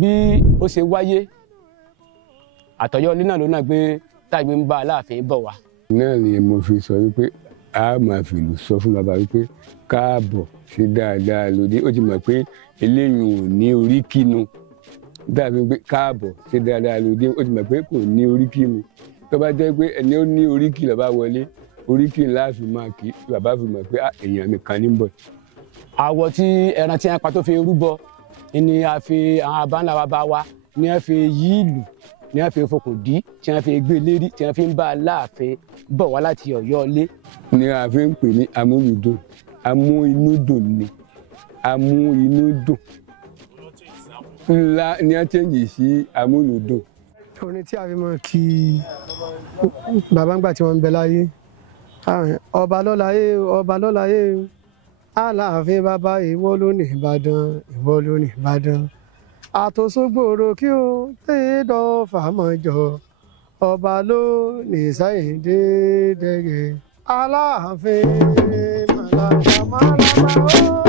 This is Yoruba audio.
bí ó ṣe wáyé àtọ̀yọ́ ilé náà ló náà gbé tágbé ń bá Aláàfin bọ̀ wá. náà ni mo fi sọ wípé a máa fìlù sọ fún bàbá wípé káàbọ̀ sí dáadáa lóde. Ó ti mọ̀ pé eléyìí ò ní oríkìnu dàbí pé káàbọ̀ sí dáadáa lóde. Ó ti mọ̀ pé kò ní oríkìnu. Tó bá jẹ́ pé ẹni ó ní oríkì ló bá wọlé, oríkì ńlá fi máa kí bàbá fi mọ̀ pé èèyàn nìkan ní bọ̀. Àwọ̀ tí ẹran tí wọ́n pa tó fi rúbọ ni a fi àwọn abáńlá wa bá wa ni wọ́n fi yí ìlú ni wọ́n fi fokùn dí tí wọ́n fi gbé lérí tí wọ́n fi ń bá Aláàfin bọ̀ wá láti Ọ̀yọ́ ilé. Ni a fi ń pè ní amúlùdùn, amú inú dùn ni, amú inú dùn ńlá ni a chẹ́ǹjì sí amúlùdùn. Orin tí a fi mọ̀ kí bàbá ń gbà tí wọ́n ń bẹ láyé, ọba lọ́láyé ọba lọ́láyé Aláàfin bàbá ìwọ ló ní Ìbàdàn ìwọ ló ní Ìbàdàn àtòsógbòrò kí o tẹ́ẹ̀dọ̀ fàmọ́jọ ọba ló ní Sáyìndé dẹ́gẹ̀ Aláàfin màlàbà màlàbà ó.